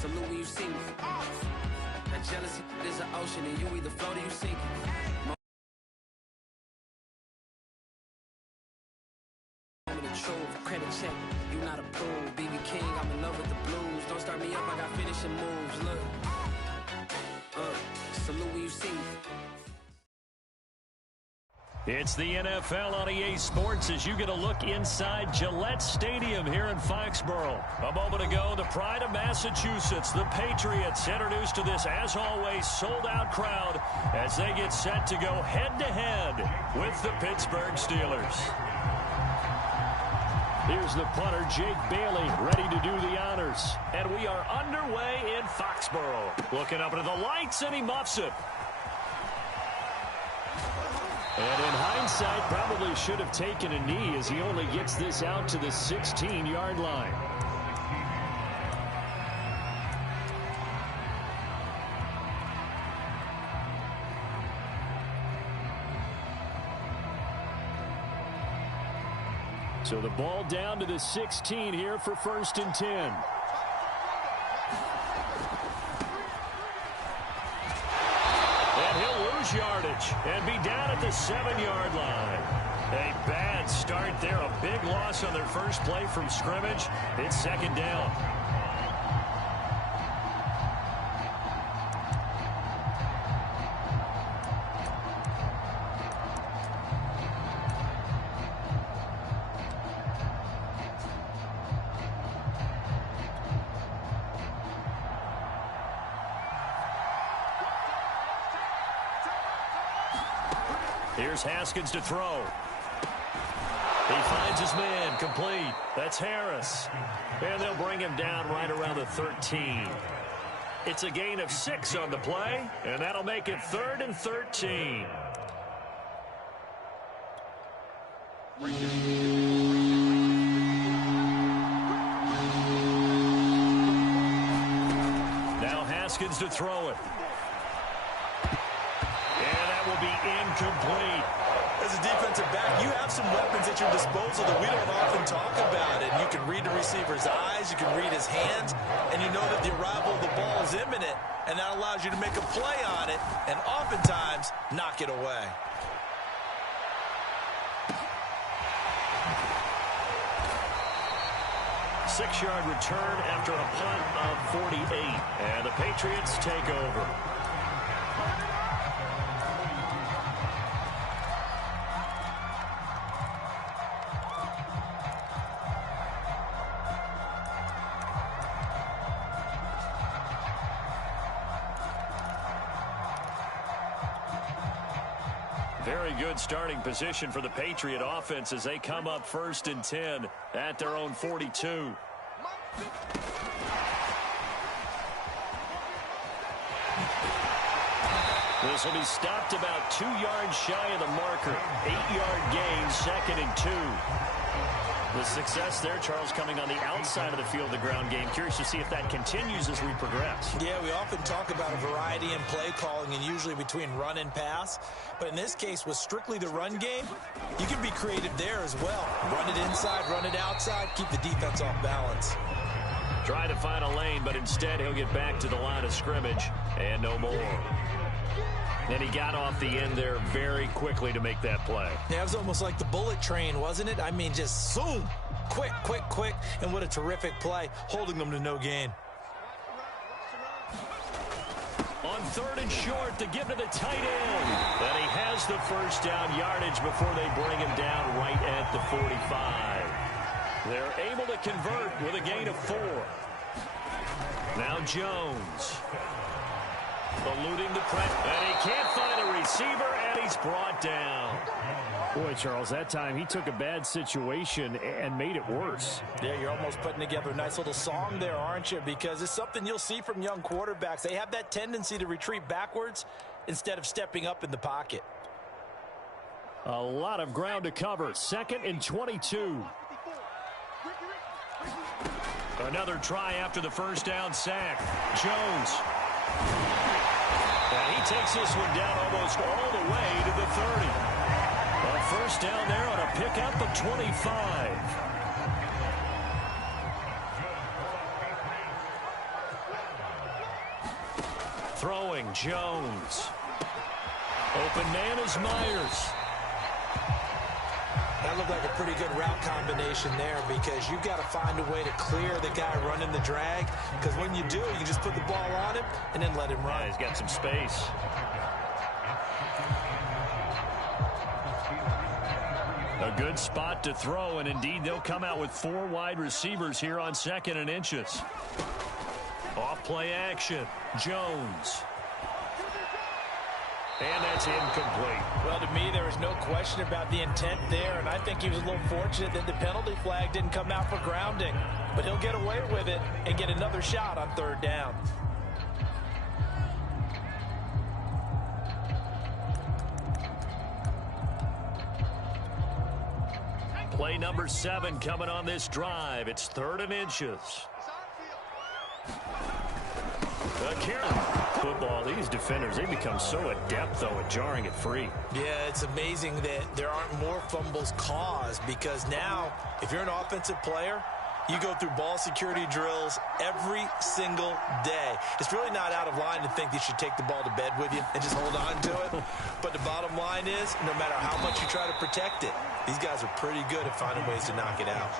Salute when you see me. That jealousy is an ocean, and you either float or you sink. Moment of truth, credit check, you not approved. BB King, I'm in love with the blues. Don't start me up, I got finishing moves. Look, salute when you see me. It's the NFL on EA Sports as you get a look inside Gillette Stadium here in Foxborough. A moment ago, the pride of Massachusetts, the Patriots, introduced to this, as always, sold-out crowd as they get set to go head-to-head with the Pittsburgh Steelers. Here's the punter, Jake Bailey, ready to do the honors. And we are underway in Foxborough. Looking up into the lights, and he muffs it. And in hindsight, probably should have taken a knee as he only gets this out to the 16-yard line. So the ball down to the 16 here for 1st and 10. Yardage and be down at the 7-yard line. A bad start there. A big loss on their first play from scrimmage. It's 2nd down. Here's Haskins to throw. He finds his man, complete. That's Harris. And they'll bring him down right around the 13. It's a gain of 6 on the play, and that'll make it 3rd and 13. Now Haskins to throw it. Incomplete. As a defensive back, you have some weapons at your disposal that we don't often talk about. And you can read the receiver's eyes, you can read his hands, and you know that the arrival of the ball is imminent, and that allows you to make a play on it and oftentimes knock it away. Six-yard return after a punt of 48. And the Patriots take over. Very good starting position for the Patriot offense as they come up 1st and 10 at their own 42. This will be stopped about 2 yards shy of the marker. 8-yard gain, 2nd and 2. The success there, Charles, coming on the outside of the field, the ground game. Curious to see if that continues as we progress. Yeah, we often talk about a variety in play calling and usually between run and pass. But in this case, with strictly the run game, you can be creative there as well. Run it inside, run it outside, keep the defense off balance. Try to find a lane, but instead he'll get back to the line of scrimmage and no more. And he got off the end there very quickly to make that play. Yeah, it was almost like the bullet train, wasn't it? I mean, just zoom, quick, quick, quick, and what a terrific play, holding them to no gain. On 3rd and short, to give to the tight end. And he has the first down yardage before they bring him down right at the 45. They're able to convert with a gain of 4. Now Jones. Eluding the press, and he can't find a receiver, and he's brought down. Boy, Charles, that time he took a bad situation and made it worse. Yeah, you're almost putting together a nice little song there, aren't you? Because it's something you'll see from young quarterbacks. They have that tendency to retreat backwards instead of stepping up in the pocket. A lot of ground to cover. 2nd and 22. Another try after the first down sack. Jones. And he takes this one down almost all the way to the 30. A first down there on a pickup of 25. Throwing, Jones. Open man is Myers. That looked like a pretty good route combination there because you've got to find a way to clear the guy running the drag, because when you do, you just put the ball on him and then let him run. Yeah, he's got some space. A good spot to throw, and indeed they'll come out with 4 wide receivers here on 2nd and inches. Off play action. Jones. And that's incomplete. Well, to me, there was no question about the intent there, and I think he was a little fortunate that the penalty flag didn't come out for grounding. But he'll get away with it and get another shot on 3rd down. Play number 7 coming on this drive. It's 3rd and inches. Football, these defenders, they become so adept, though, at jarring it free. Yeah, it's amazing that there aren't more fumbles caused, because now, if you're an offensive player, you go through ball security drills every single day. It's really not out of line to think that you should take the ball to bed with you and just hold on to it. But the bottom line is, no matter how much you try to protect it, these guys are pretty good at finding ways to knock it out.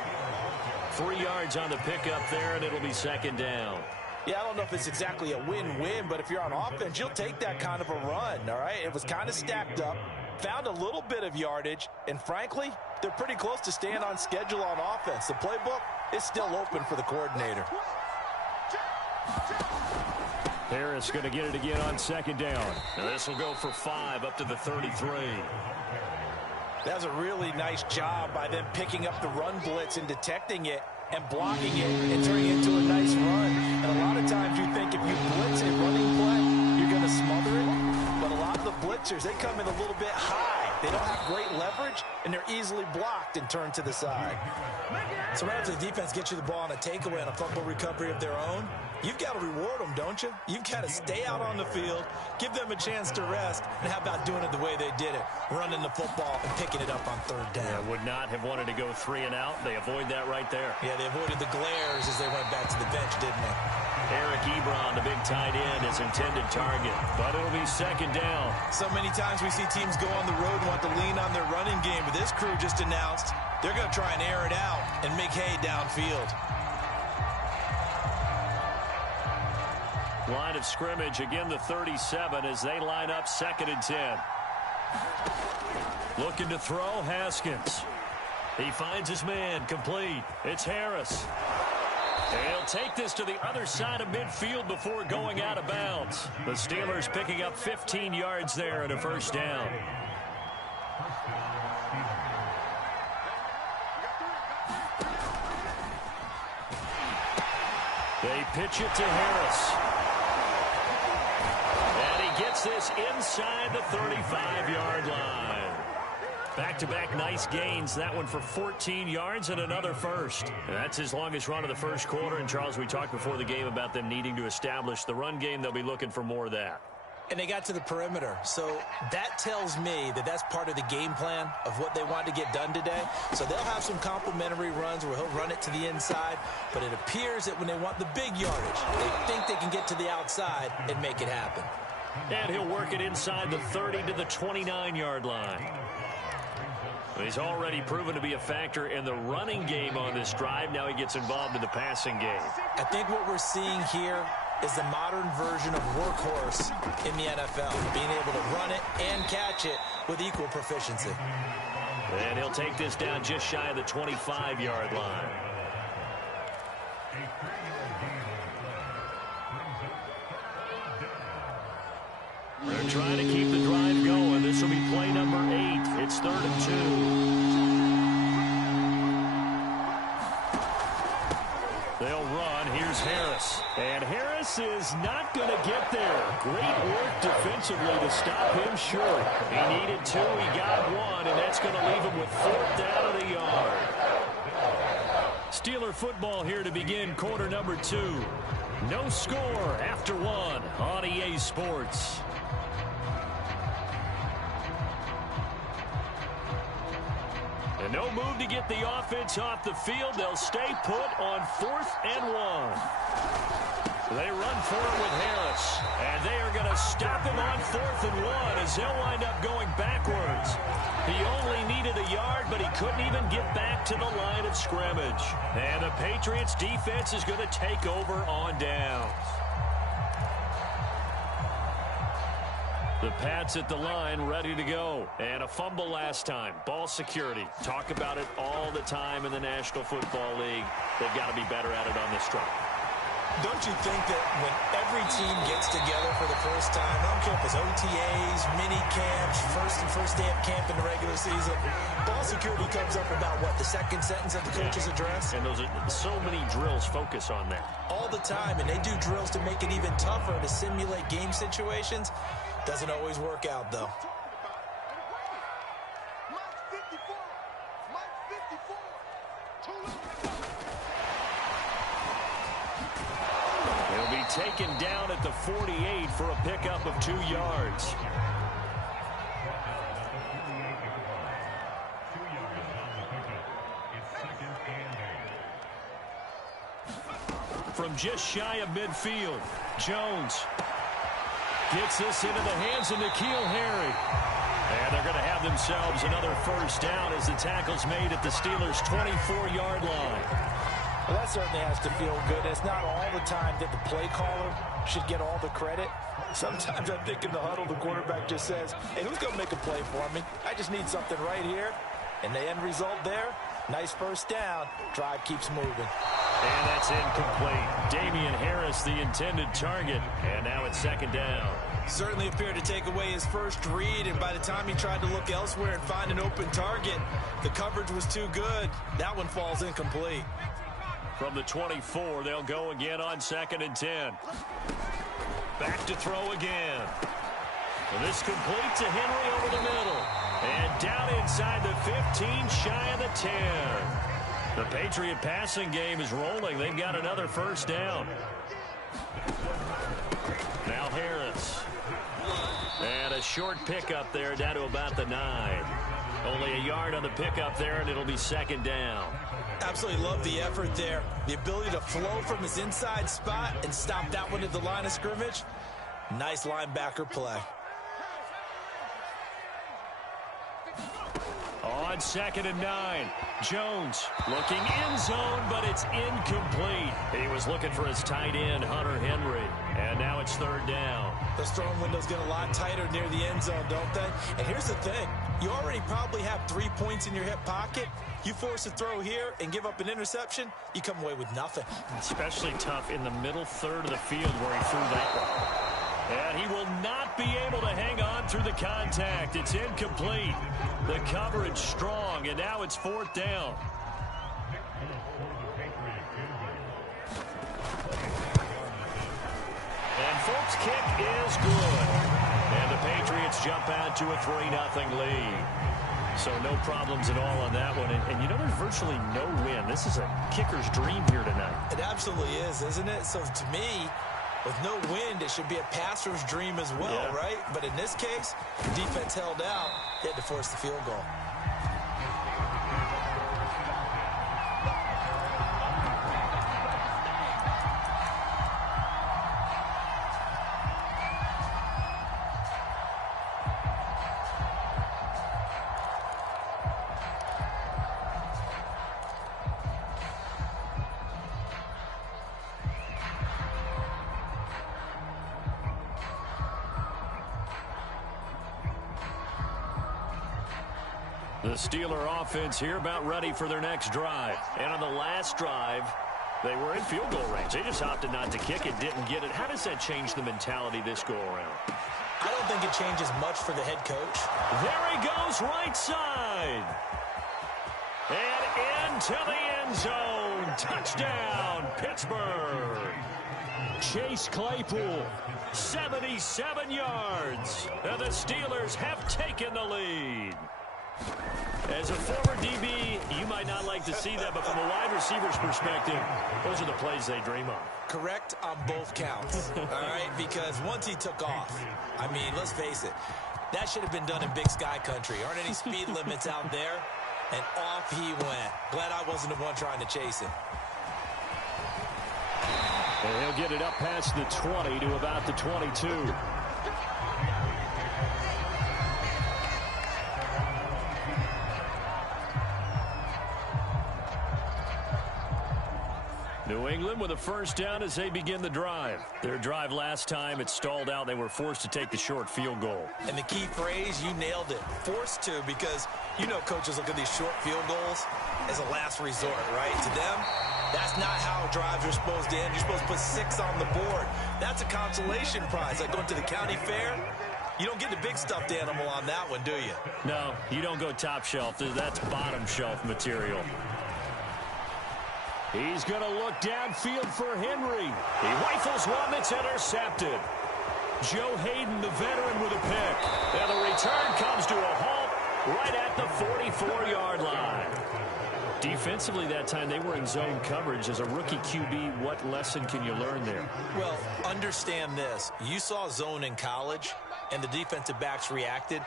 3 yards on the pickup there, and it'll be 2nd down. Yeah, I don't know if it's exactly a win-win, but if you're on offense, you'll take that kind of a run, all right? It was kind of stacked up, found a little bit of yardage, and frankly, they're pretty close to staying on schedule on offense. The playbook is still open for the coordinator. Harris going to get it again on 2nd down. Now this will go for 5 up to the 33. That was a really nice job by them picking up the run blitz and detecting it and blocking it and turning it into a nice run. And a lot of times you think if you blitz a running play, you're going to smother it. But a lot of the blitzers, they come in a little bit high. They don't have great leverage, and they're easily blocked and turned to the side. Sometimes the defense gets you the ball on a takeaway and a fumble recovery of their own. You've got to reward them, don't you? You've got to stay out on the field, give them a chance to rest, and how about doing it the way they did it, running the football and picking it up on 3rd down. Yeah, would not have wanted to go 3 and out. They avoid that right there. Yeah, they avoided the glares as they went back to the bench, didn't they? Eric Ebron, the big tight end, is intended target, but it'll be 2nd down. So many times we see teams go on the road and want to lean on their running game, but this crew just announced they're going to try and air it out and make hay downfield. Line of scrimmage, again the 37 as they line up 2nd and 10. Looking to throw, Haskins. He finds his man, complete. It's Harris. And he'll take this to the other side of midfield before going out of bounds. The Steelers picking up 15 yards there and a 1st down. They pitch it to Harris. And he gets this inside the 35-yard line. Back-to-back nice gains. That one for 14 yards and another 1st. And that's his longest run of the 1st quarter. And, Charles, we talked before the game about them needing to establish the run game. They'll be looking for more of that. And they got to the perimeter. So that tells me that that's part of the game plan of what they want to get done today. So they'll have some complimentary runs where he'll run it to the inside. But it appears that when they want the big yardage, they think they can get to the outside and make it happen. And he'll work it inside the 30 to the 29-yard line. He's already proven to be a factor in the running game on this drive. Now he gets involved in the passing game. I think what we're seeing here is the modern version of workhorse in the NFL, being able to run it and catch it with equal proficiency. And he'll take this down just shy of the 25-yard line. They're trying to keep the drive going. This will be play number 8. It's 3rd and 2. They'll run. Here's Harris. And Harris is not going to get there. Great work defensively to stop him short. He needed 2. He got 1, and that's going to leave him with 4th down at a yard. Steeler football here to begin quarter number 2. No score after 1 on EA Sports. And no move to get the offense off the field. They'll stay put on 4th and 1. They run for it with Harris. And they are going to stop him on 4th and 1 as they'll wind up going backwards. He only needed a yard, but he couldn't even get back to the line of scrimmage. And the Patriots defense is going to take over on downs. The Pats at the line, ready to go. And a fumble last time. Ball security. Talk about it all the time in the National Football League. They've got to be better at it on this drive. Don't you think that when every team gets together for the first time, I don't care if it's OTAs, mini camps, first day of camp in the regular season, ball security comes up about, what, the second sentence of the coach's address? And those are so many drills focus on that. All the time, and they do drills to make it even tougher to simulate game situations. Doesn't always work out, though. He'll be taken down at the 48 for a pickup of 2 yards. From just shy of midfield, Jones gets this into the hands of N'Keal Harry. And they're going to have themselves another first down as the tackle's made at the Steelers' 24-yard line. Well, that certainly has to feel good. It's not all the time that the play caller should get all the credit. Sometimes I think in the huddle, the quarterback just says, hey, who's going to make a play for me? I just need something right here. And the end result there, nice first down. Drive keeps moving. And that's incomplete. Damian Harris, the intended target. And now it's 2nd down. Certainly appeared to take away his first read, and by the time he tried to look elsewhere and find an open target, the coverage was too good. That one falls incomplete. From the 24, they'll go again on 2nd and 10. Back to throw again. And this complete to Henry over the middle. And down inside the 15, shy of the 10. The Patriot passing game is rolling. They've got another first down. Now Harris. And a short pickup there down to about the 9. Only a yard on the pickup there, and it'll be 2nd down. Absolutely love the effort there. The ability to flow from his inside spot and stop that one at the line of scrimmage. Nice linebacker play. On 2nd and 9, Jones looking end zone, but it's incomplete. He was looking for his tight end, Hunter Henry, and now it's 3rd down. Those throwing windows get a lot tighter near the end zone, don't they? And here's the thing. You already probably have 3 points in your hip pocket. You force a throw here and give up an interception, you come away with nothing. Especially tough in the middle third of the field where he threw that one. And he will not be able to hang on through the contact. It's incomplete. The coverage strong, and now it's 4th down. And Folks' kick is good. And the Patriots jump out to a 3-0 lead. So no problems at all on that one. And you know, there's virtually no win. This is a kicker's dream here tonight. It absolutely is, isn't it? So to me, with no wind, it should be a passer's dream as well, yeah. Right? But in this case, the defense held out. They had to force the field goal. The Steeler offense here about ready for their next drive. And on the last drive, they were in field goal range. They just opted not to kick it, didn't get it. How does that change the mentality this go-around? I don't think it changes much for the head coach. There he goes, right side. And into the end zone. Touchdown, Pittsburgh. Chase Claypool, 77 yards. And the Steelers have taken the lead. As a former DB, you might not like to see that, but from a wide receiver's perspective, those are the plays they dream of. Correct on both counts, all right? Because once he took off, I mean, let's face it, that should have been done in Big Sky country. Aren't any speed limits out there? And off he went. Glad I wasn't the one trying to chase him. And he'll get it up past the 20 to about the 22. New England with a first down as they begin the drive. Their drive last time, it stalled out. They were forced to take the short field goal. And the key phrase, you nailed it. Forced to, because you know coaches look at these short field goals as a last resort, right? To them, that's not how drives are supposed to end. You're supposed to put 6 on the board. That's a consolation prize. Like going to the county fair, you don't get the big stuffed animal on that one, do you? No, you don't go top shelf. That's bottom shelf material. He's going to look downfield for Henry. He rifles one that's intercepted. Joe Hayden, the veteran, with a pick. And the return comes to a halt right at the 44-yard line. Defensively that time, they were in zone coverage. As a rookie QB, what lesson can you learn there? Well, understand this. You saw zone in college, and the defensive backs reacted,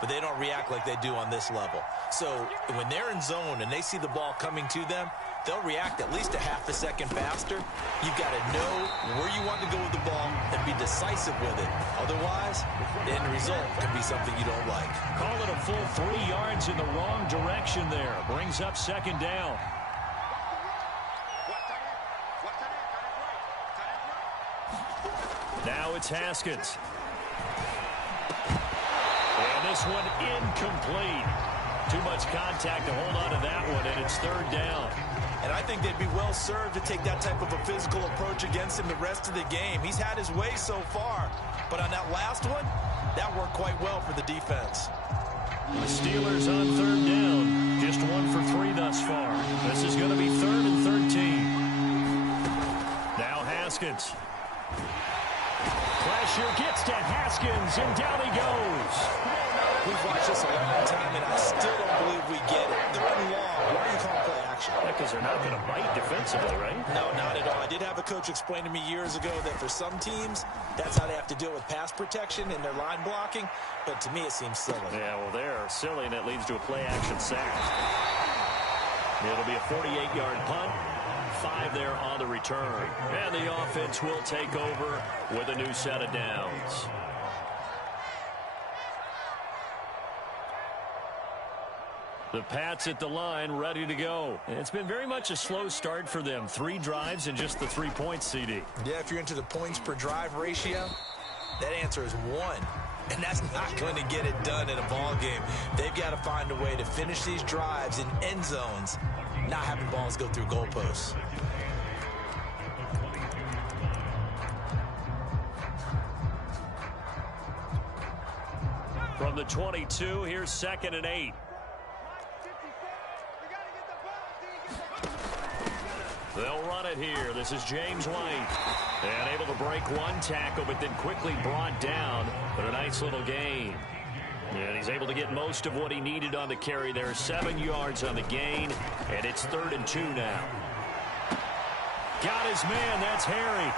but they don't react like they do on this level. So when they're in zone and they see the ball coming to them, they'll react at least a half a second faster. You've got to know where you want to go with the ball and be decisive with it. Otherwise, the end result can be something you don't like. Call it a full 3 yards in the wrong direction there. Brings up second down. Now it's Haskins. And this one incomplete. Too much contact to hold on to that one, and it's third down. And I think they'd be well served to take that type of a physical approach against him the rest of the game. He's had his way so far, but on that last one, that worked quite well for the defense. The Steelers on third down. Just 1 for 3 thus far. This is going to be 3rd and 13. Now Haskins. Pressure gets to Haskins, and down he goes. We've watched this a long time, and I still don't believe we get it. They're in long. Why are you calling play action? Because they're not going to bite defensively, right? No, not at all. I did have a coach explain to me years ago that for some teams, that's how they have to deal with pass protection and their line blocking. But to me, it seems silly. Yeah, well, they're silly, and it leads to a play-action sack. It'll be a 48-yard punt. 5 there on the return. And the offense will take over with a new set of downs. The Pats at the line, ready to go. And it's been very much a slow start for them. 3 drives and just the 3 points, CD. Yeah, if you're into the points per drive ratio, that answer is 1. And that's not going to get it done in a ball game. They've got to find a way to finish these drives in end zones, not having balls go through goalposts. From the 22, here's 2nd and 8. They'll run it here. This is James White. And able to break 1 tackle, but then quickly brought down. But a nice little gain. And he's able to get most of what he needed on the carry there. 7 yards on the gain. And it's 3rd and 2 now. Got his man. That's Harry.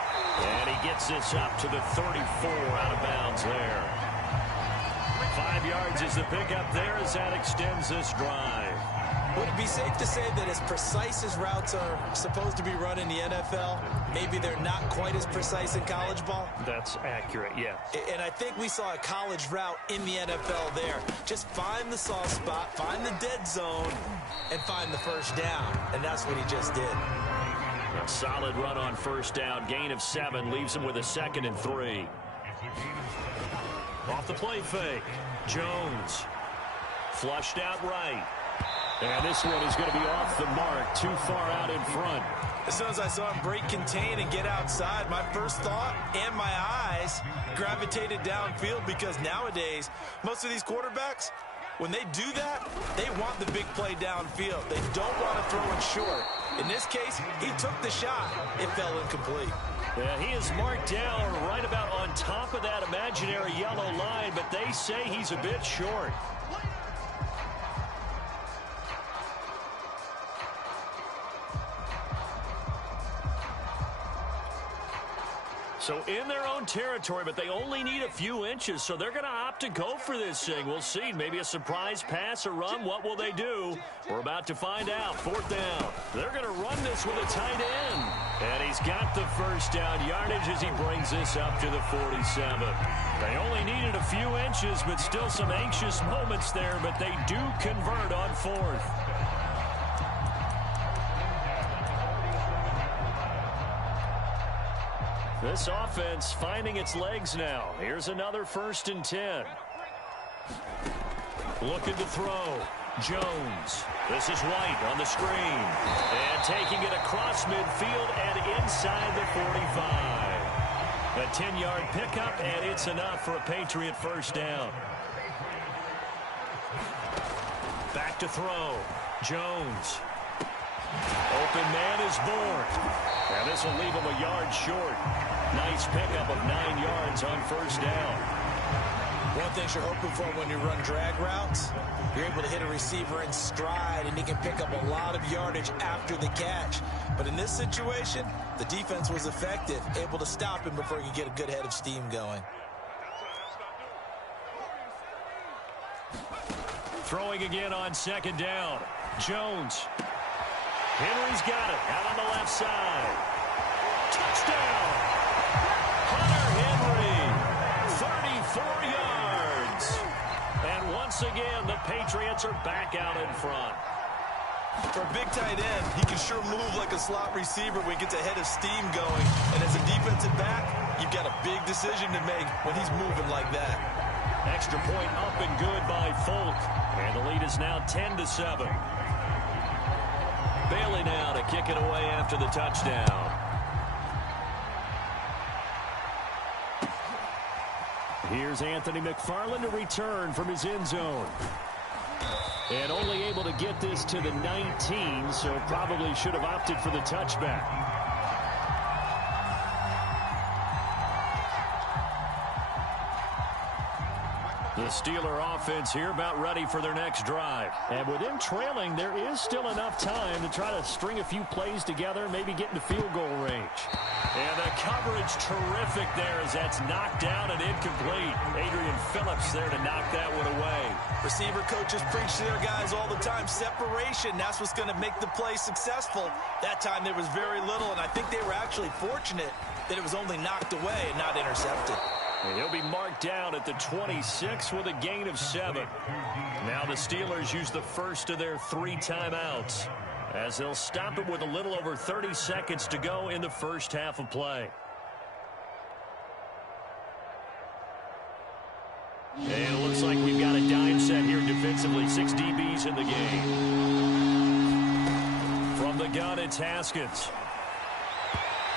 And he gets this up to the 34 out of bounds there. 5 yards is the pickup there as that extends this drive. Would it be safe to say that as precise as routes are supposed to be run in the NFL, maybe they're not quite as precise in college ball? That's accurate, yeah. And I think we saw a college route in the NFL there. Just find the soft spot, find the dead zone, and find the first down. And that's what he just did. A solid run on first down. Gain of 7 leaves him with a 2nd and 3. Off the play fake. Jones. Flushed out right. And this one is going to be off the mark, too far out in front. As soon as I saw him break contain and get outside, my first thought and my eyes gravitated downfield, because nowadays, most of these quarterbacks, when they do that, they want the big play downfield. They don't want to throw it short. In this case, he took the shot. It fell incomplete. Yeah, he is marked down right about on top of that imaginary yellow line, but they say he's a bit short. So in their own territory, but they only need a few inches, so they're going to opt to go for this thing. We'll see. Maybe a surprise pass or run. What will they do? We're about to find out. 4th down. They're going to run this with a tight end. And he's got the first down yardage as he brings this up to the 47. They only needed a few inches, but still some anxious moments there, but they do convert on fourth. This offense finding its legs now. Here's another 1st and 10. Looking to throw. Jones. This is White on the screen. And taking it across midfield and inside the 45. A 10-yard pickup, and it's enough for a Patriot first down. Back to throw. Jones. Open man is born. And this will leave him a yard short. Nice pickup of 9 yards on first down. One thing you're hoping for when you run drag routes, you're able to hit a receiver in stride, and he can pick up a lot of yardage after the catch. But in this situation, the defense was effective, able to stop him before he could get a good head of steam going. Throwing again on 2nd down. Jones. Henry's got it out on the left side. Touchdown! Hunter Henry, 34 yards. And once again, the Patriots are back out in front. For a big tight end, he can sure move like a slot receiver when he gets a head of steam going. And as a defensive back, you've got a big decision to make when he's moving like that. Extra point up and good by Folk. And the lead is now 10-7. Bailey now to kick it away after the touchdown. Here's Anthony McFarland to return from his end zone. And only able to get this to the 19, so probably should have opted for the touchback. The Steeler offense here about ready for their next drive. And with them trailing, there is still enough time to try to string a few plays together, maybe get into field goal range. And the coverage terrific there as that's knocked down and incomplete. Adrian Phillips there to knock that one away. Receiver coaches preach to their guys all the time. Separation, that's what's going to make the play successful. That time there was very little, and I think they were actually fortunate that it was only knocked away and not intercepted. And he'll be marked down at the 26 with a gain of 7. Now the Steelers use the first of their 3 timeouts as they'll stop it with a little over 30 seconds to go in the first half of play. And it looks like we've got a dime set here defensively. 6 DBs in the game. From the gun, it's Haskins.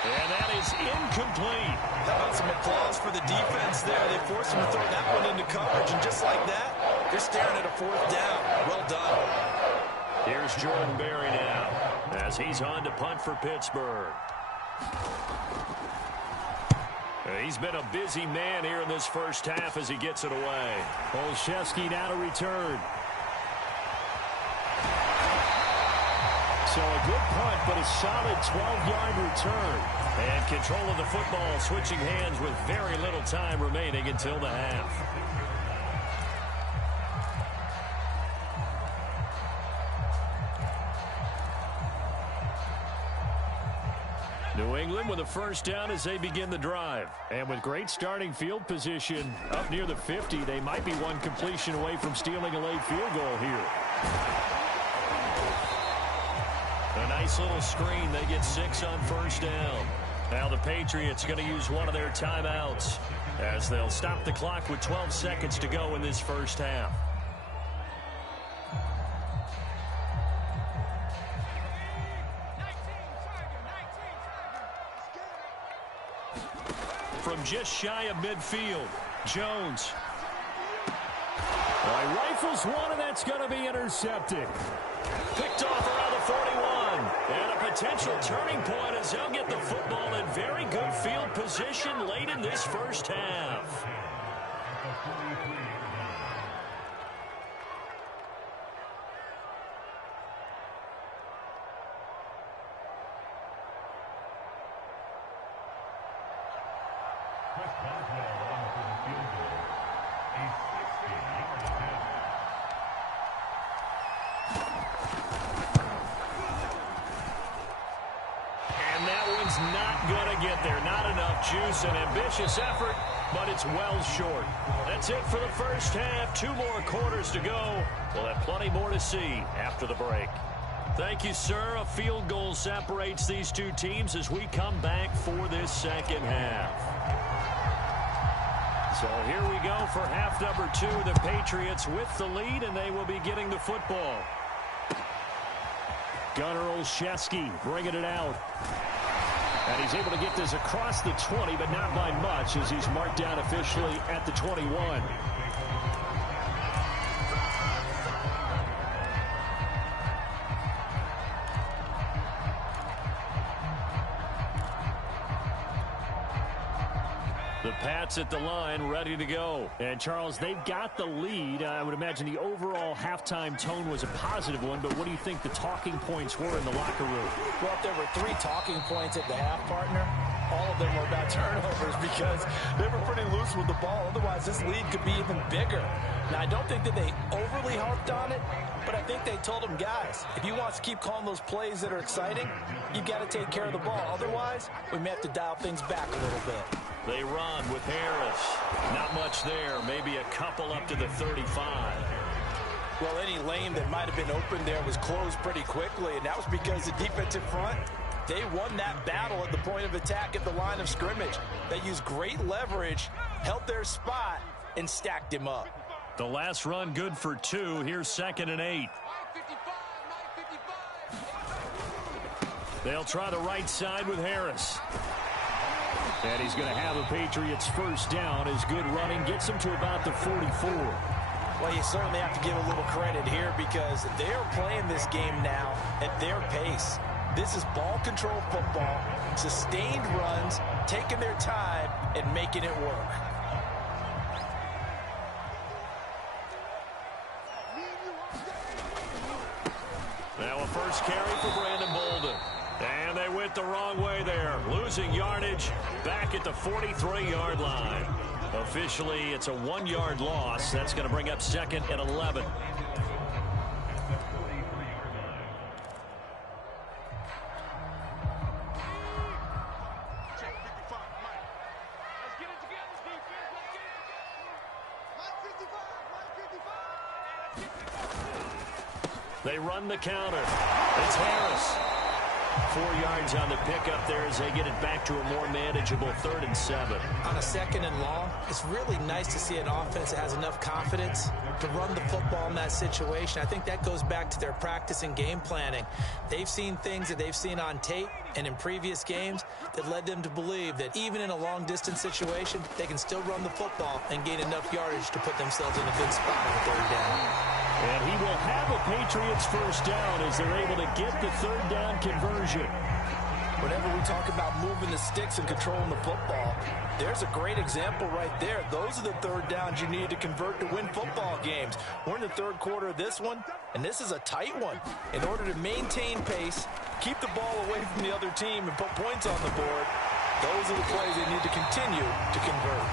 And that is incomplete. How about some applause for the defense there? They forced him to throw that one into coverage, and just like that, they're staring at a 4th down. Well done. Here's Jordan Berry now as he's on to punt for Pittsburgh. He's been a busy man here in this first half as he gets it away. Olszewski now to return. So a good punt, but a solid 12-yard return. And control of the football switching hands with very little time remaining until the half. New England with a first down as they begin the drive. And with great starting field position up near the 50, they might be one completion away from stealing a late field goal here. A nice little screen. They get 6 on first down. Now the Patriots going to use one of their timeouts as they'll stop the clock with 12 seconds to go in this first half. From just shy of midfield, Jones. Well, he rifles one, and that's going to be intercepted. Picked off around the 41. And a potential turning point as they'll get the football in very good field position late in this first half. one's not going to get there. Not enough juice, an ambitious effort, but it's well short. That's it for the first half. 2 more quarters to go. We'll have plenty more to see after the break. Thank you, sir. A field goal separates these two teams as we come back for this second half. So here we go for half number 2. The Patriots with the lead, and they will be getting the football. Gunnar Olszewski bringing it out. And he's able to get this across the 20, but not by much as he's marked down officially at the 21. The Pats at the line, ready to go. And, Charles, they've got the lead. I would imagine the overall halftime tone was a positive one, but what do you think the talking points were in the locker room? Well, if there were 3 talking points at the half, partner, all of them were about turnovers because they were pretty loose with the ball. Otherwise, this lead could be even bigger. Now, I don't think that they overly harped on it, but I think they told them, guys, if you want to keep calling those plays that are exciting, you've got to take care of the ball. Otherwise, we may have to dial things back a little bit. They run with Harris. Not much there. Maybe a couple up to the 35. Well, any lane that might have been open there was closed pretty quickly, and that was because the defensive front, they won that battle at the point of attack at the line of scrimmage. They used great leverage, held their spot, and stacked him up. The last run good for 2. Here's 2nd and 8. They'll try the right side with Harris. And he's going to have a Patriots first down as good running gets him to about the 44. Well, you certainly have to give a little credit here because they're playing this game now at their pace. This is ball control football, sustained runs, taking their time and making it work. Now a first carry for Brandon Bolden. And they went the wrong way there, losing yardage back at the 43-yard line. Officially, it's a 1-yard loss. That's going to bring up 2nd and 11. They run the counter. It's Harris. 4 yards on the pickup there as they get it back to a more manageable 3rd and 7. On a 2nd and long, it's really nice to see an offense that has enough confidence to run the football in that situation. I think that goes back to their practice and game planning. They've seen things that they've seen on tape and in previous games that led them to believe that even in a long-distance situation, they can still run the football and gain enough yardage to put themselves in a good spot on 3rd down. And he will have a Patriots first down as they're able to get the 3rd down conversion. Whenever we talk about moving the sticks and controlling the football, there's a great example right there. Those are the 3rd downs you need to convert to win football games. We're in the 3rd quarter of this one, and this is a tight one. In order to maintain pace, keep the ball away from the other team, and put points on the board, those are the plays they need to continue to convert.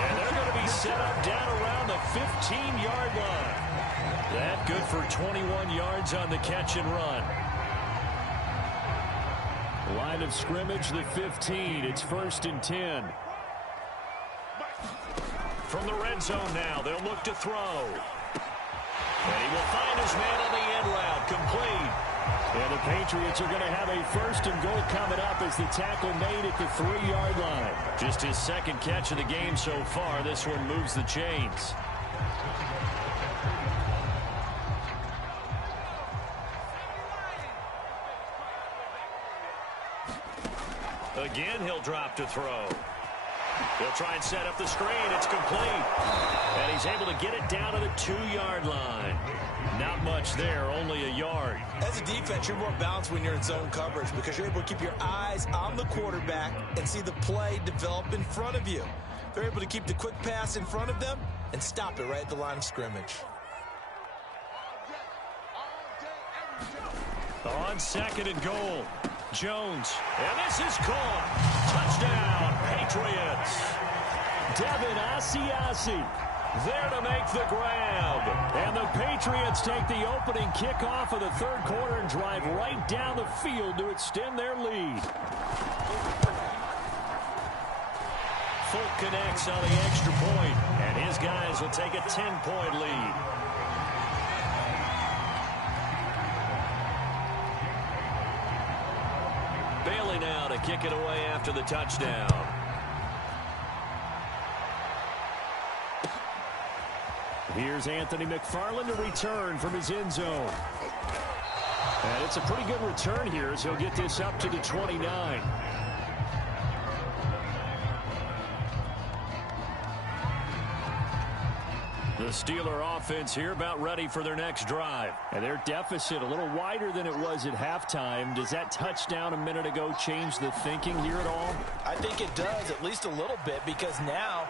And they're going to be set up down around the 15-yard line. That good for 21 yards on the catch and run. Line of scrimmage, the 15. It's 1st and 10. From the red zone now, they'll look to throw. And he will find his man on the end route, complete. And the Patriots are going to have a 1st and goal coming up as the tackle made at the 3-yard line. Just his 2nd catch of the game so far. This one moves the chains. Again, he'll drop to throw. He'll try and set up the screen. It's complete. And he's able to get it down to the 2-yard line. Not much there, only a yard. As a defense, you're more balanced when you're in zone coverage because you're able to keep your eyes on the quarterback and see the play develop in front of you. They're able to keep the quick pass in front of them and stop it right at the line of scrimmage. On 2nd and goal, Jones. And this is caught. Touchdown, Patriots. Devin Asiasi there to make the grab. And the Patriots take the opening kickoff of the 3rd quarter and drive right down the field to extend their lead. Folk connects on the extra point, and his guys will take a 10-point lead. Bailey now to kick it away after the touchdown. Here's Anthony McFarland to return from his end zone. And it's a pretty good return here as he'll get this up to the 29. The Steeler offense here about ready for their next drive. And their deficit a little wider than it was at halftime. Does that touchdown a minute ago change the thinking here at all? I think it does, at least a little bit, because now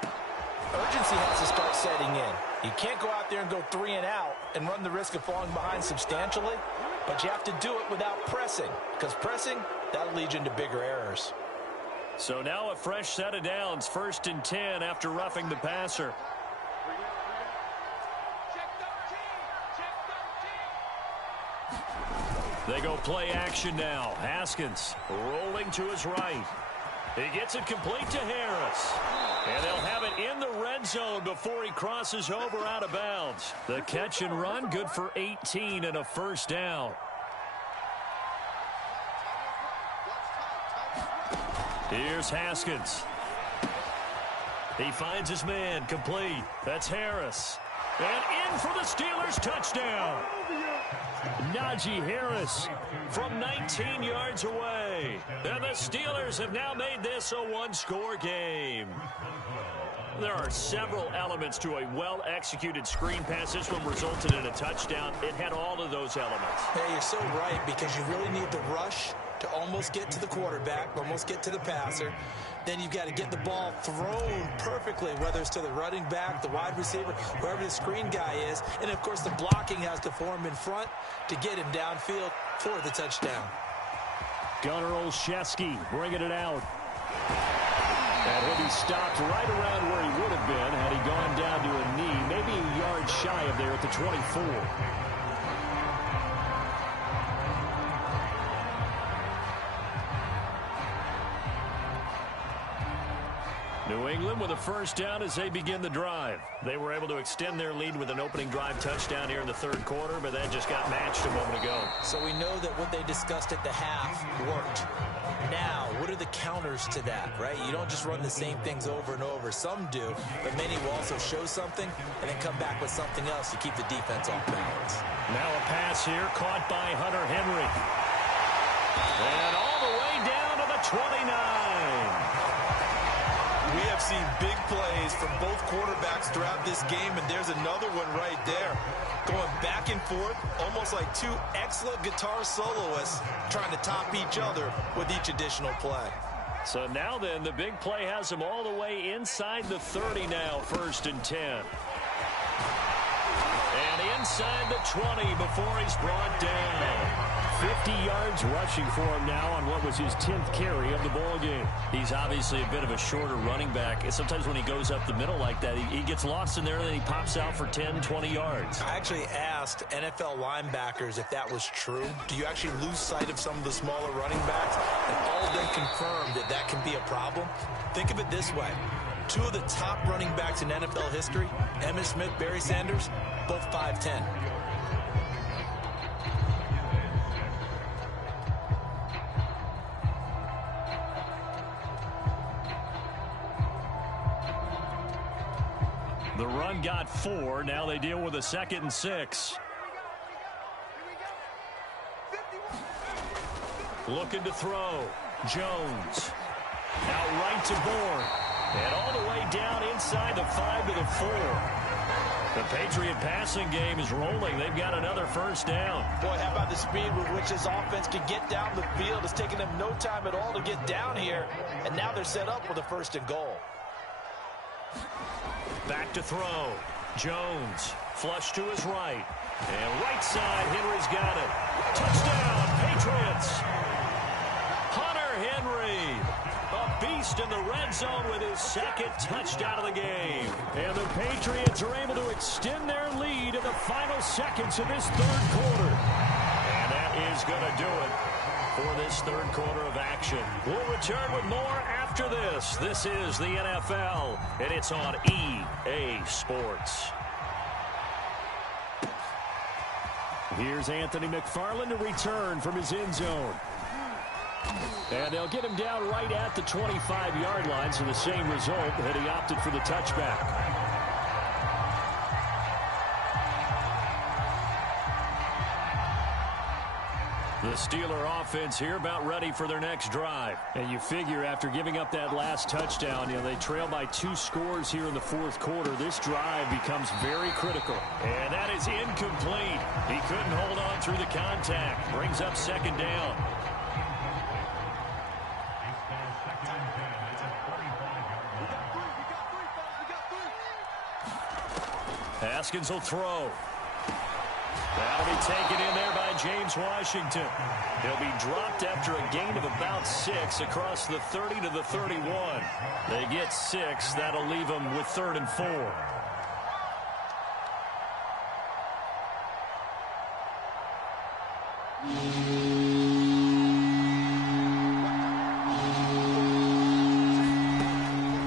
urgency has to start setting in. You can't go out there and go 3 and out and run the risk of falling behind substantially, but you have to do it without pressing, because pressing, that'll lead you into bigger errors. So now a fresh set of downs, 1st and 10 after roughing the passer. They go play action now. Haskins rolling to his right. He gets it complete to Harris. And they'll have it in the red zone before he crosses over out of bounds. The catch and run, good for 18 and a first down. Here's Haskins. He finds his man, complete. That's Harris. And in for the Steelers, touchdown. Najee Harris from 19 yards away. And the Steelers have now made this a one-score game. There are several elements to a well-executed screen pass. This one resulted in a touchdown. It had all of those elements. Hey, you're so right, because you really need the rush to almost get to the quarterback, almost get to the passer. Then you've got to get the ball thrown perfectly, whether it's to the running back, the wide receiver, whoever the screen guy is. And, of course, the blocking has to form in front to get him downfield for the touchdown. Gunnar Olszewski bringing it out. And he'll be stopped right around where he would have been had he gone down to a knee, maybe a yard shy of there at the 24. New England with a first down as they begin the drive. They were able to extend their lead with an opening drive touchdown here in the third quarter, but that just got matched a moment ago. So we know that what they discussed at the half worked. Now, what are the counters to that, right? You don't just run the same things over and over. Some do, but many will also show something and then come back with something else to keep the defense off balance. Now a pass here caught by Hunter Henry. And all the way down to the 29. We have seen big plays from both quarterbacks throughout this game, and there's another one right there. Going back and forth, almost like two excellent guitar soloists trying to top each other with each additional play. So now then, the big play has him all the way inside the 30 now, 1st and 10. And inside the 20 before he's brought down. 50 yards rushing for him now on what was his 10th carry of the ball game. He's obviously a bit of a shorter running back. And sometimes when he goes up the middle like that, he gets lost in there and then he pops out for 10, 20 yards. I actually asked NFL linebackers if that was true. Do you actually lose sight of some of the smaller running backs? And all of them confirmed that that can be a problem. Think of it this way. Two of the top running backs in NFL history, Emmitt Smith, Barry Sanders, both 5'10". The run got 4. Now they deal with a 2nd and 6. Looking to throw. Jones. Out right to Bourne. And all the way down inside the 5 to the 4. The Patriot passing game is rolling. They've got another first down. Boy, how about the speed with which this offense can get down the field? It's taken them no time at all to get down here. And now they're set up with a 1st and goal. Back to throw. Jones. Flush to his right. And right side, Henry's got it. Touchdown, Patriots. Hunter Henry. A beast in the red zone with his 2nd touchdown of the game. And the Patriots are able to extend their lead in the final seconds of this 3rd quarter. And that is going to do it. for this third quarter of action. We'll return with more after this. This is the NFL, and it's on EA Sports. Here's Anthony McFarland to return from his end zone. And they'll get him down right at the 25-yard line, so the same result, and he opted for the touchback. The Steeler offense here about ready for their next drive. And you figure after giving up that last touchdown, they trail by 2 scores here in the fourth quarter. This drive becomes very critical. And that is incomplete. He couldn't hold on through the contact. Brings up second down. Haskins will throw. That'll be taken in there by James Washington. He'll be dropped after a gain of about 6 across the 30 to the 31. They get 6. That'll leave them with 3rd and 4.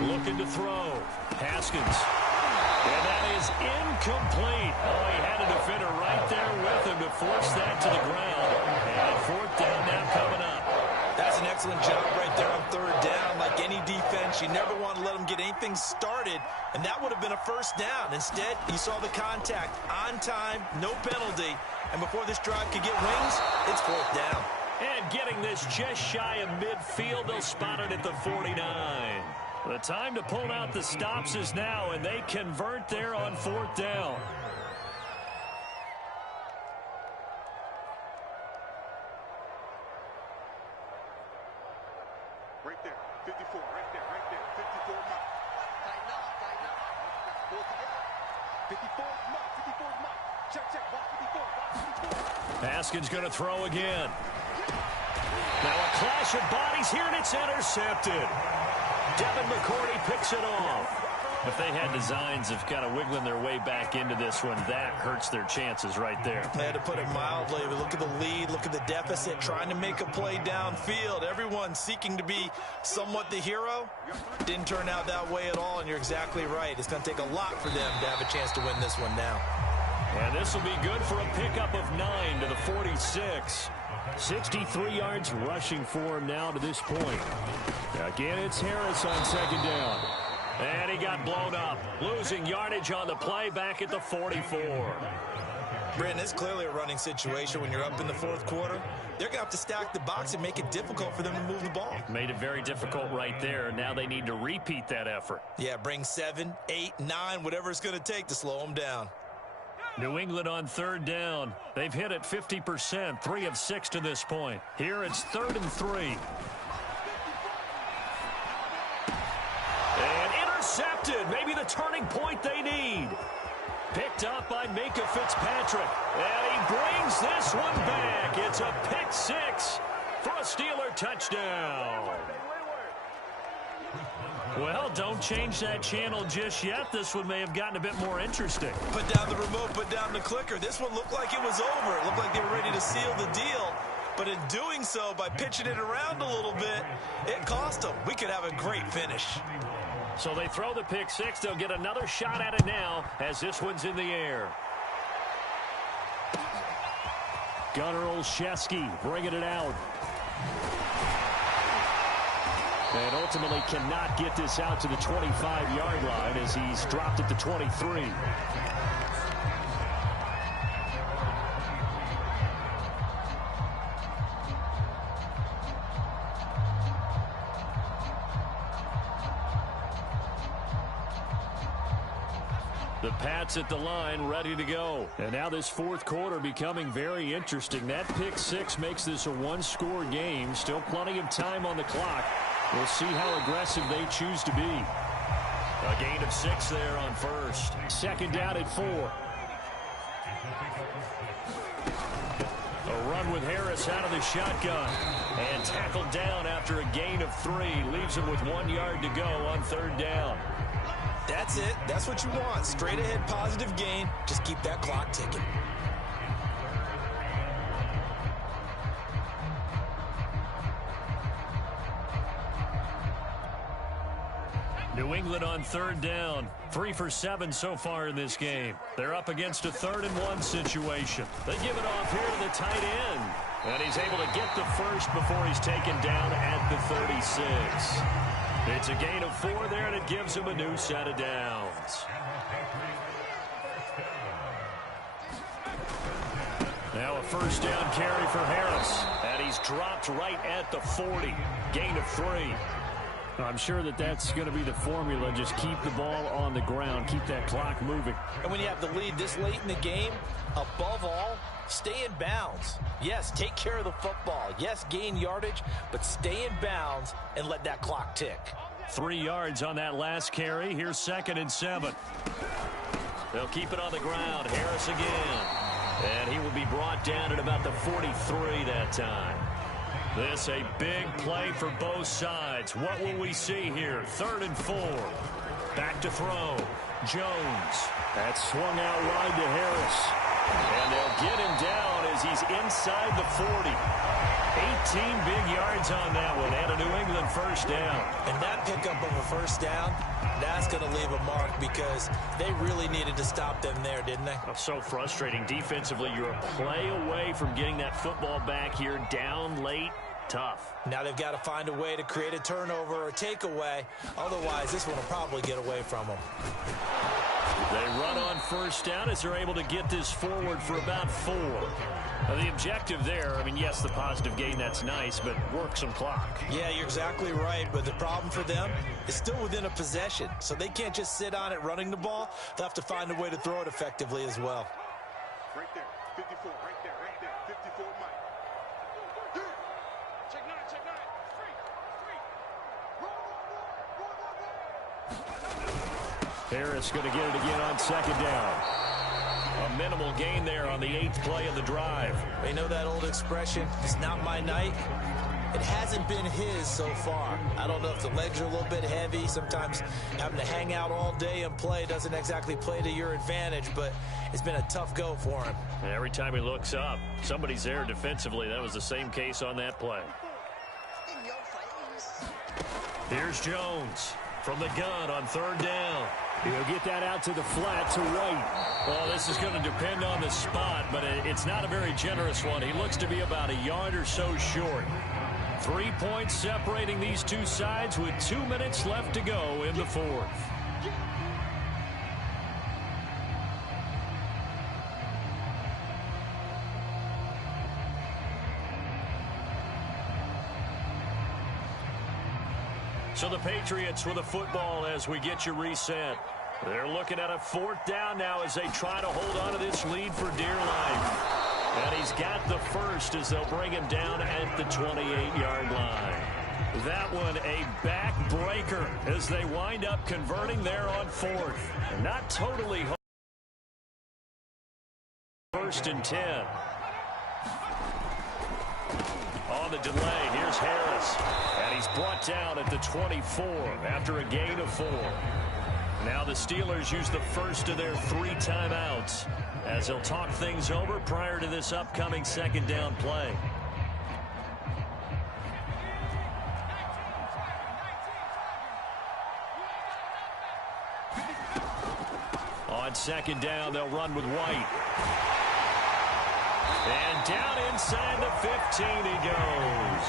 Looking to throw. Haskins. And that is incomplete. Oh, he had a defender right there with him to force that to the ground. And 4th down now coming up. That's an excellent job right there on 3rd down. Like any defense, you never want to let them get anything started, and that would have been a 1st down. Instead, you saw the contact on time, no penalty, and before this drive could get wings, it's 4th down. And getting this just shy of midfield, they'll spot it at the 49. The time to pull out the stops is now, and they convert there on 4th down. Right there, 54, right there, 54 mark. Tighten up. Pull together. 54 mark. Check, block 54. Haskins going to throw again. Now a clash of bodies here, and it's intercepted. Devin McCourty picks it off. If they had designs of kind of wiggling their way back into this one, that hurts their chances right there. They had to put it mildly. But look at the lead, look at the deficit, trying to make a play downfield. Everyone seeking to be somewhat the hero. Didn't turn out that way at all, and you're exactly right. It's going to take a lot for them to have a chance to win this one now. And this will be good for a pickup of 9 to the 46. 63 yards rushing for him now to this point. Again, it's Harris on 2nd down. And he got blown up. Losing yardage on the play back at the 44. Brandon, it's clearly a running situation when you're up in the 4th quarter. They're going to have to stack the box and make it difficult for them to move the ball. Made it very difficult right there. Now they need to repeat that effort. Yeah, bring 7, 8, 9, whatever it's going to take to slow them down. New England on 3rd down. They've hit it 50%, 3 of 6 to this point. Here it's 3rd and 3. And intercepted. Maybe the turning point they need. Picked up by Micah Fitzpatrick. And he brings this one back. It's a pick 6 for a Steeler touchdown. Well, don't change that channel just yet. This one may have gotten a bit more interesting. Put down the remote, put down the clicker. This one looked like it was over. It looked like they were ready to seal the deal. But in doing so, by pitching it around a little bit, it cost them. We could have a great finish. So they throw the pick 6. They'll get another shot at it now as this one's in the air. Gunnar Olszewski bringing it out. And ultimately cannot get this out to the 25-yard line as he's dropped at the 23. The Pats at the line, ready to go. And now this 4th quarter becoming very interesting. That pick 6 makes this a 1-score game. Still plenty of time on the clock. We'll see how aggressive they choose to be. A gain of 6 there on 1st. 2nd down at 4. A run with Harris out of the shotgun. And tackled down after a gain of 3. Leaves him with 1 yard to go on 3rd down. That's it. That's what you want. Straight ahead positive gain. Just keep that clock ticking. New England on third down. 3 for 7 so far in this game. They're up against a 3rd-and-1 situation. They give it off here to the tight end. And he's able to get the first before he's taken down at the 36. It's a gain of 4 there, and it gives him a new set of downs. Now a first down carry for Harris. And he's dropped right at the 40. Gain of 3. I'm sure that's going to be the formula. Just keep the ball on the ground. Keep that clock moving. And when you have the lead this late in the game, above all, stay in bounds. Yes, take care of the football. Yes, gain yardage, but stay in bounds and let that clock tick. 3 yards on that last carry. Here's 2nd and 7. They'll keep it on the ground. Harris again. And he will be brought down at about the 43 that time. This a big play for both sides. What will we see here? 3rd and 4. Back to throw. Jones. That swung out wide to Harris. And they'll get him down as he's inside the 40. 18 big yards on that one, and a New England first down. And that pickup of a first down, that's going to leave a mark because they really needed to stop them there, didn't they? Oh, so frustrating. Defensively, you're a play away from getting that football back here down late. Tough. Now they've got to find a way to create a turnover or a takeaway. Otherwise, this one will probably get away from them. They run on first down as they're able to get this forward for about 4. Now, the objective there, I mean, yes, the positive gain, that's nice, but work some clock. Yeah, you're exactly right, but the problem for them is still within a possession, so they can't just sit on it running the ball. They'll have to find a way to throw it effectively as well. Right there, 54, right there, 54, Mike. Check 9, check 9. Free. Harris going to get it again on 2nd down. A minimal gain there on the 8th play of the drive. You know that old expression, it's not my night? It hasn't been his so far. I don't know if the legs are a little bit heavy. Sometimes having to hang out all day and play doesn't exactly play to your advantage, but it's been a tough go for him. Every time he looks up, somebody's there defensively. That was the same case on that play. Here's Jones from the gun on 3rd down. He'll get that out to the flat to White. Well, this is going to depend on the spot, but it's not a very generous one. He looks to be about a yard or so short. 3 points separating these two sides with 2 minutes left to go in the 4th. So the Patriots with a football as we get you reset. They're looking at a 4th down now as they try to hold on to this lead for dear life. And he's got the first as they'll bring him down at the 28-yard line. That one a backbreaker as they wind up converting there on 4th. Not totally 1st and 10. On the delay, here's Harris. And he's brought down at the 24 after a gain of 4. Now the Steelers use the first of their 3 timeouts as they'll talk things over prior to this upcoming 2nd down play. On 2nd down, they'll run with White. And down inside the 15 he goes.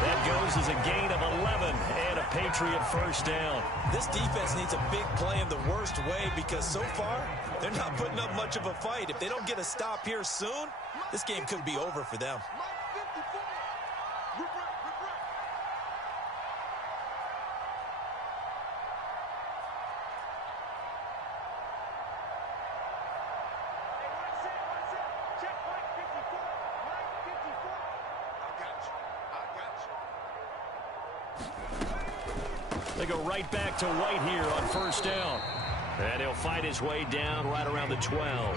That goes as a gain of 11 and a Patriot first down. This defense needs a big play in the worst way because so far they're not putting up much of a fight. If they don't get a stop here soon, this game could be over for them. They go right back to White here on first down. And he'll fight his way down right around the 12.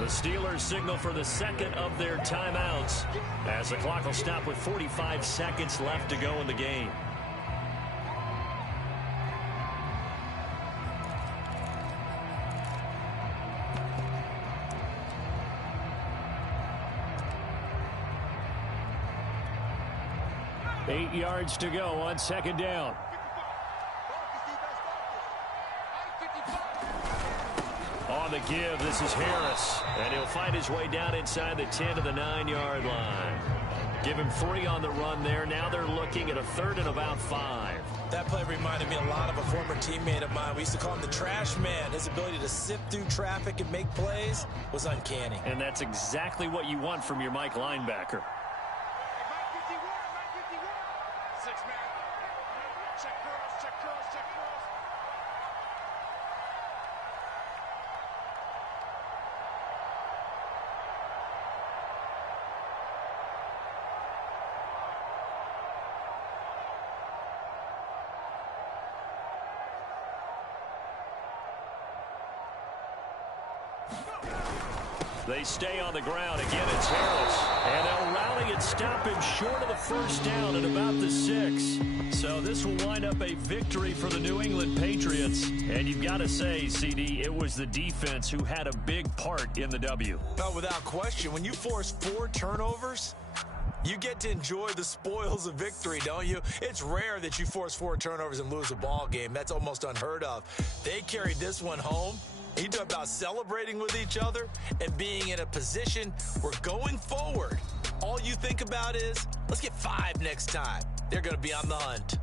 The Steelers signal for the 2nd of their timeouts as the clock will stop with 45 seconds left to go in the game. $8 yards to go on 2nd down. On the give, this is Harris. And he'll find his way down inside the 10 to the 9-yard line. Give him 3 on the run there. Now they're looking at a 3rd and about 5. That play reminded me a lot of a former teammate of mine. We used to call him the trash man. His ability to sift through traffic and make plays was uncanny. And that's exactly what you want from your Mike linebacker. They stay on the ground. Again, it's Harris. And they'll rally and stop him short of the first down at about the 6. So this will wind up a victory for the New England Patriots. And you've got to say, CD, it was the defense who had a big part in the W. Well, without question, when you force 4 turnovers, you get to enjoy the spoils of victory, don't you? It's rare that you force 4 turnovers and lose a ball game. That's almost unheard of. They carried this one home. You talk about celebrating with each other and being in a position where going forward, all you think about is, let's get 5 next time. They're going to be on the hunt.